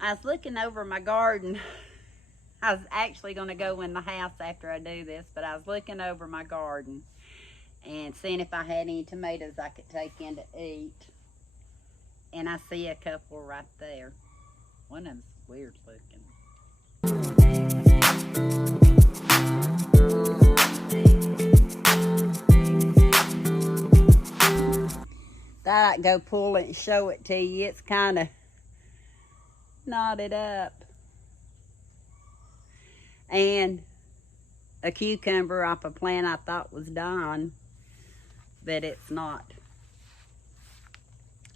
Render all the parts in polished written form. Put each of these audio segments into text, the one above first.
I was looking over my garden. I was actually going to go in the house after I do this, but I was looking over my garden and seeing if I had any tomatoes I could take in to eat. And I see a couple right there. One of them's weird looking. Thought I'd go pull it and show it to you. It's kind of knotted up. And a cucumber off a plant I thought was dying, but it's not.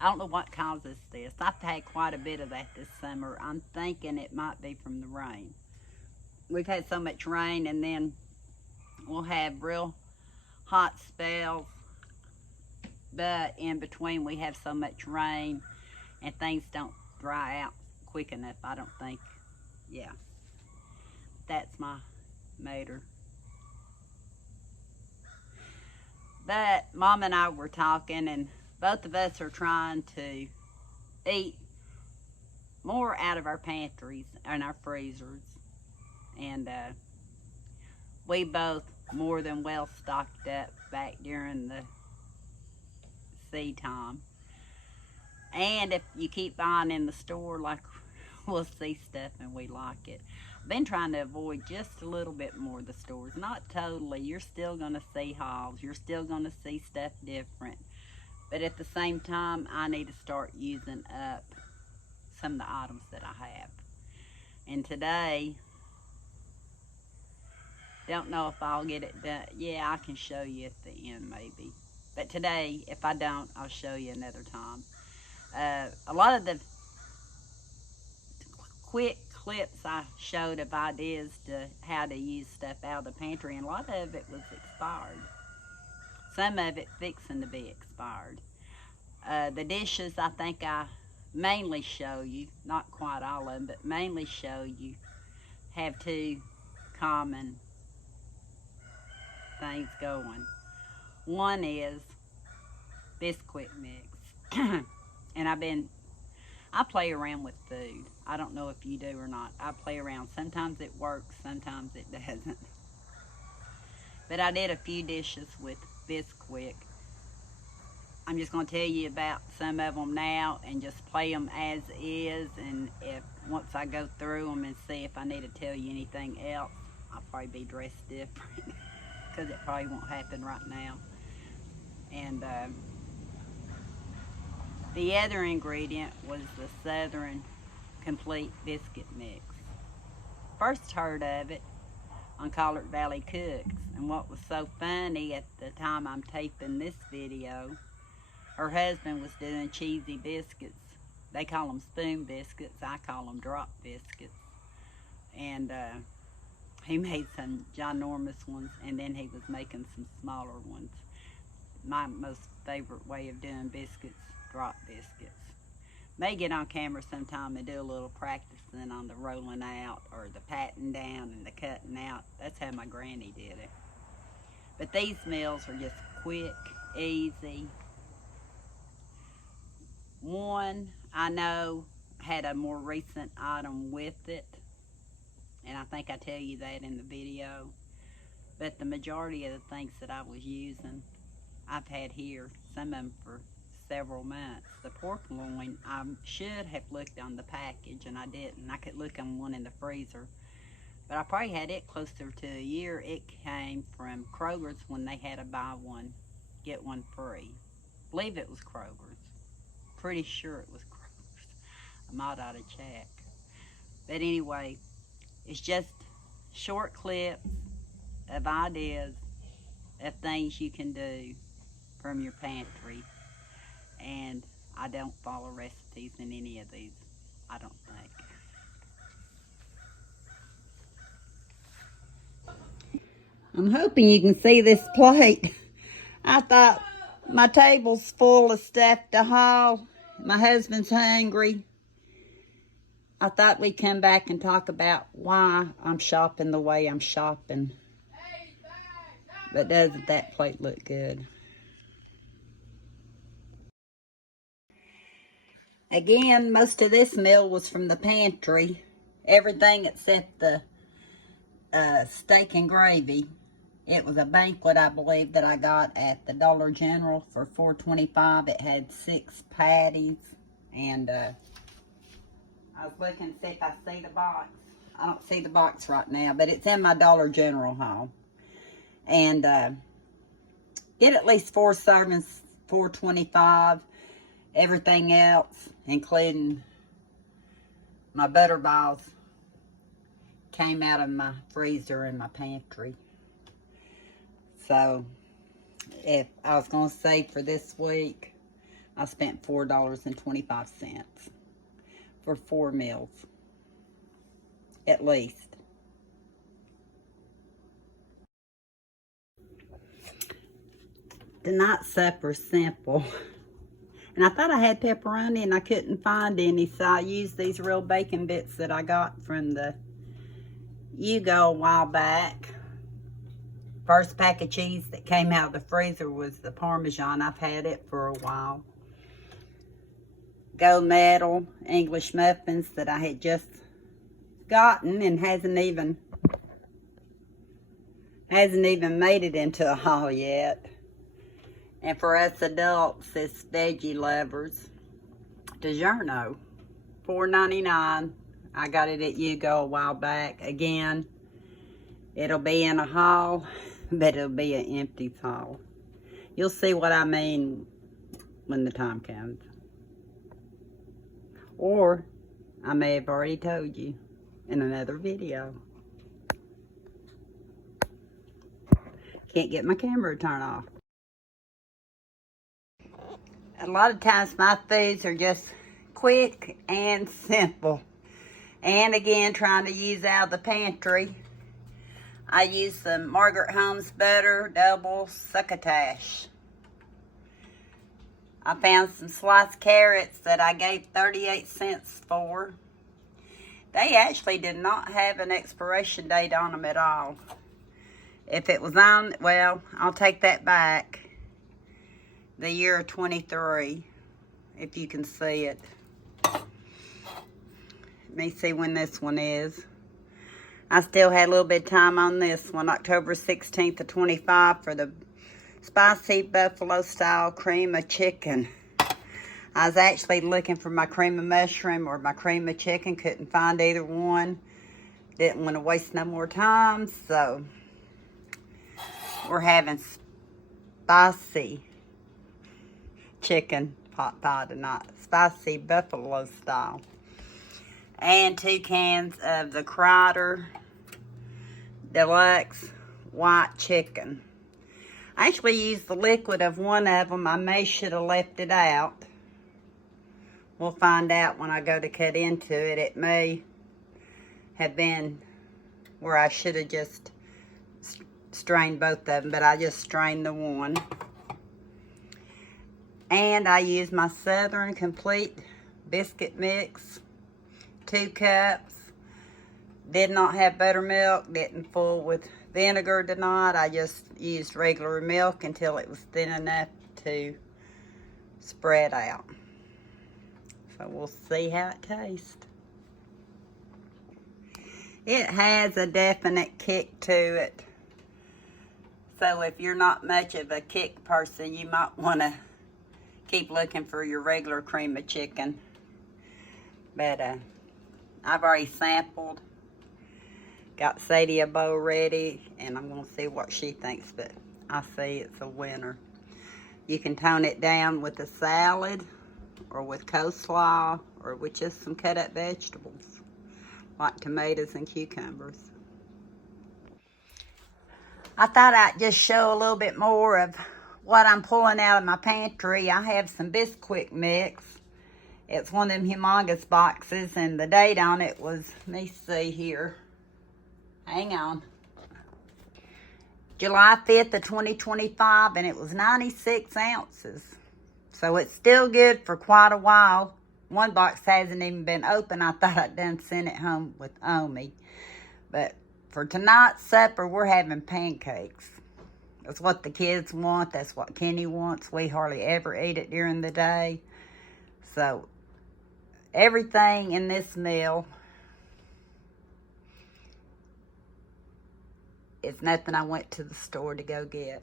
I don't know what causes this. I've had quite a bit of that this summer. I'm thinking it might be from the rain. We've had so much rain, and then we'll have real hot spells, but in between we have so much rain and things don't dry out quick enough, I don't think. Yeah, that's my motor. But Mom and I were talking, and both of us are trying to eat more out of our pantries and our freezers. And we both more than well stocked up back during the seed time. And if you keep buying in the store, like we'll see stuff and we like it. I've been trying to avoid just a little bit more of the stores. Not totally. You're still going to see hauls. You're still going to see stuff different. But at the same time, I need to start using up some of the items that I have. And today, don't know if I'll get it done. Yeah, I can show you at the end maybe. But today, if I don't, I'll show you another time. A lot of the quick clips I showed of ideas to how to use stuff out of the pantry, and a lot of it was expired. Some of it fixing to be expired. The dishes I think I mainly show you, not quite all of them, but mainly show you, have two common things going. One is biscuit mix. And I play around with food. I don't know if you do or not. I play around. Sometimes it works, sometimes it doesn't. But I did a few dishes with Bisquick. I'm just going to tell you about some of them now and just play them as is. And if once I go through them and see if I need to tell you anything else, I'll probably be dressed different because it probably won't happen right now. And the other ingredient was the Southern Complete Biscuit Mix. First heard of it on Collard Valley Cooks, and what was so funny at the time I'm taping this video, her husband was doing cheesy biscuits. They call them spoon biscuits, I call them drop biscuits. And he made some ginormous ones, and then he was making some smaller ones. My most favorite way of doing biscuits, drop biscuits. May get on camera sometime and do a little practicing on the rolling out or the patting down and the cutting out. That's how my granny did it. But these meals are just quick, easy. One I know had a more recent item with it, and I think I tell you that in the video. But the majority of the things that I was using, I've had here, some of them for several months. The pork loin, I should have looked on the package and I didn't. I could look on one in the freezer, but I probably had it closer to a year. It came from Kroger's when they had a buy one get one free. I believe it was Kroger's. Pretty sure it was Kroger's. I might ought to check. But anyway, it's just short clips of ideas of things you can do from your pantry. And I don't follow recipes in any of these, I don't think. I'm hoping you can see this plate. I thought my table's full of stuff to haul. My husband's hungry. I thought we'd come back and talk about why I'm shopping the way I'm shopping. But doesn't that plate look good? Again, most of this meal was from the pantry. Everything except the steak and gravy. It was a banquet, I believe, that I got at the Dollar General for $4.25. It had 6 patties. And I was looking to see if I see the box. I don't see the box right now, but it's in my Dollar General haul. And get at least 4 servings, $4.25. Everything else, including my butter balls, came out of my freezer in my pantry. So, if I was going to say for this week, I spent $4.25 for 4 meals, at least. Tonight's supper's simple. And I thought I had pepperoni and I couldn't find any, so I used these real bacon bits that I got from the Yugo a while back. First pack of cheese that came out of the freezer was the Parmesan. I've had it for a while. Gold medal English muffins that I had just gotten and hasn't even made it into a haul yet. And for us adults, it's Veggie Lovers DiGiorno, $4.99. I got it at Yugo a while back. Again, it'll be in a haul, but it'll be an empty haul. You'll see what I mean when the time comes. Or I may have already told you in another video. Can't get my camera to turn off. A lot of times my foods are just quick and simple. And again, trying to use out of the pantry. I use some Margaret Holmes butter double succotash. I found some sliced carrots that I gave 38 cents for. They actually did not have an expiration date on them at all. If it was on, well, I'll take that back. The year of 23, if you can see it. Let me see when this one is. I still had a little bit of time on this one, October 16th of 25 for the spicy buffalo style cream of chicken. I was actually looking for my cream of mushroom or my cream of chicken. Couldn't find either one. Didn't want to waste no more time, so we're having spicy chicken pot pie tonight. Spicy buffalo style. And 2 cans of the Crider Deluxe white chicken. I actually used the liquid of one of them. I may should have left it out. We'll find out when I go to cut into it. It may have been where I should have just strained both of them, but I just strained the one. And I used my Southern Complete biscuit mix, 2 cups. Did not have buttermilk, didn't fool with vinegar tonight. I just used regular milk until it was thin enough to spread out. So we'll see how it tastes. It has a definite kick to it. So if you're not much of a kick person, you might want to keep looking for your regular cream of chicken. But I've already sampled. Got Sadie a bowl ready, and I'm going to see what she thinks, but I see it's a winner. You can tone it down with a salad, or with coleslaw, or with just some cut up vegetables, like tomatoes and cucumbers. I thought I'd just show a little bit more of what I'm pulling out of my pantry. I have some Bisquick mix. It's one of them humongous boxes, and the date on it was, let me see here. Hang on. July 5th of 2025, and it was 96 ounces. So it's still good for quite a while. One box hasn't even been open. I thought I'd done sent it home with Omi. But for tonight's supper, we're having pancakes. That's what the kids want. That's what Kenny wants. We hardly ever eat it during the day. So Everything in this meal is nothing I went to the store to go get.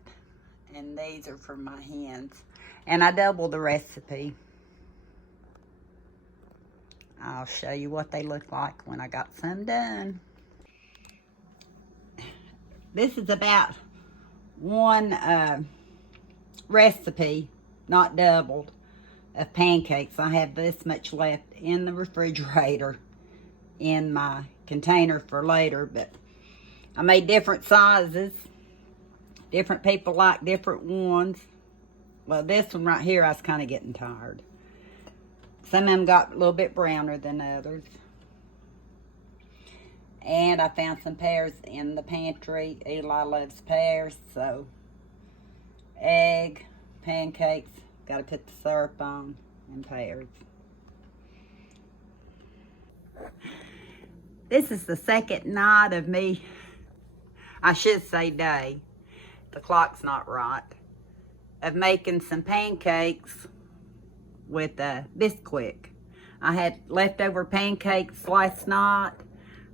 And these are for my hens. And I doubled the recipe. I'll show you what they look like when I got some done. This is about one recipe, not doubled, of pancakes. I have this much left in the refrigerator in my container for later, but I made different sizes. Different people like different ones. Well, this one right here, I was kind of getting tired. Some of them got a little bit browner than others. And I found some pears in the pantry. Eli loves pears, so egg, pancakes, got to put the syrup on, and pears. This is the second night of me, I should say day, the clock's not right, of making some pancakes with Bisquick. I had leftover pancakes last night.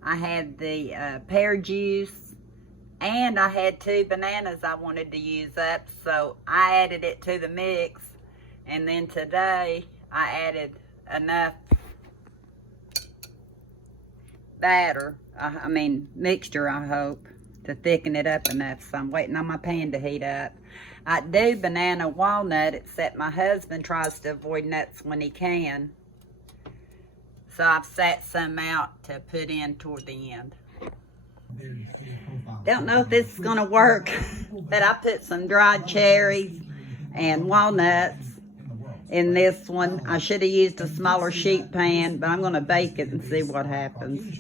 I had the pear juice, and I had 2 bananas I wanted to use up, so I added it to the mix. And then today I added enough batter, mixture, I hope, to thicken it up enough. So I'm waiting on my pan to heat up. I do banana walnut, except my husband tries to avoid nuts when he can. So I've sat some out to put in toward the end. Don't know if this is going to work, but I put some dried cherries and walnuts in this one. I should have used a smaller sheet pan, but I'm going to bake it and see what happens.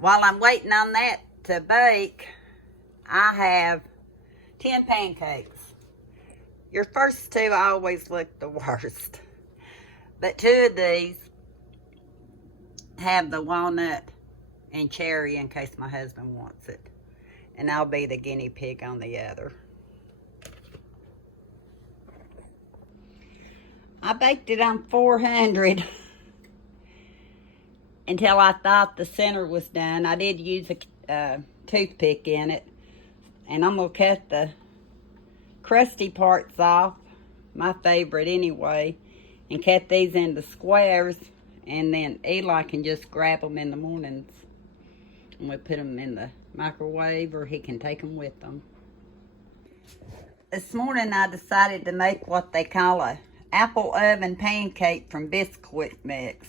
While I'm waiting on that to bake, I have 10 pancakes. Your first 2 always look the worst. But 2 of these have the walnut and cherry in case my husband wants it. And I'll be the guinea pig on the other. I baked it on 400 until I thought the center was done. I did use a toothpick in it. And I'm going to cut the crusty parts off, my favorite anyway, and cut these into squares. And then Eli can just grab them in the mornings. And we put them in the microwave, or he can take them with them. This morning I decided to make what they call a apple oven pancake from Bisquick mix.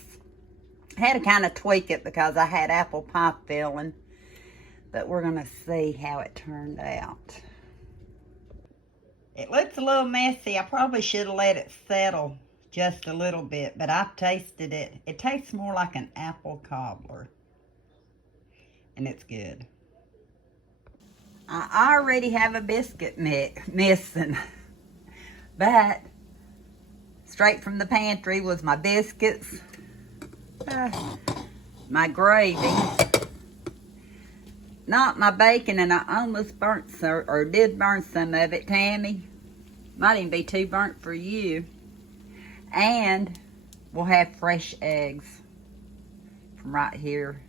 I had to kind of tweak it because I had apple pie filling. But we're going to see how it turned out. It looks a little messy. I probably should have let it settle just a little bit, but I've tasted it. It tastes more like an apple cobbler, and it's good. I already have a biscuit missing, but straight from the pantry was my biscuits, my gravy, not my bacon, and I almost burnt or did burn some of it, Tammy. Might even be too burnt for you. And we'll have fresh eggs from right here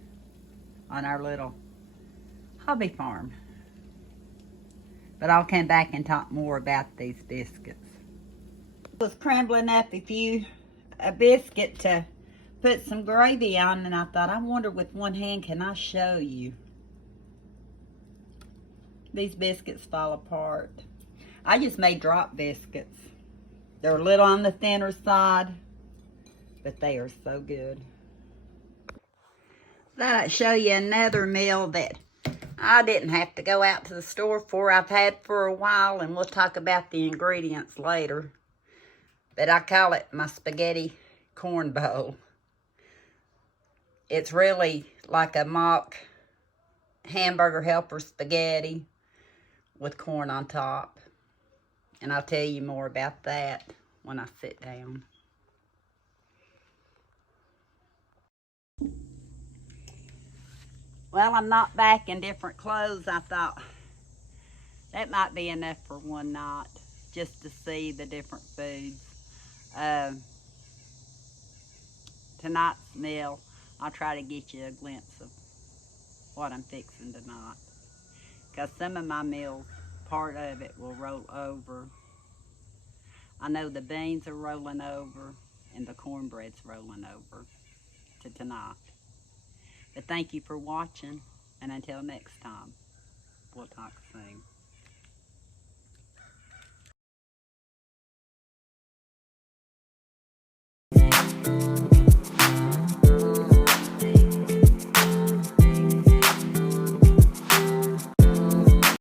on our little hobby farm. But I'll come back and talk more about these biscuits. I was crumbling up a biscuit to put some gravy on, and I thought, I wonder with one hand, can I show you? These biscuits fall apart. I just made drop biscuits. They're a little on the thinner side, but they are so good. Thought I'd show you another meal that I didn't have to go out to the store for. I've had for a while, and we'll talk about the ingredients later. But I call it my spaghetti corn bowl. It's really like a mock hamburger helper spaghetti with corn on top. And I'll tell you more about that when I sit down. Well, I'm not back in different clothes. I thought that might be enough for one night, just to see the different foods. tonight's meal, I'll try to get you a glimpse of what I'm fixing tonight. Because some of my meals, part of it will roll over. I know the beans are rolling over and the cornbread's rolling over to tonight. But thank you for watching, and until next time, we'll talk soon.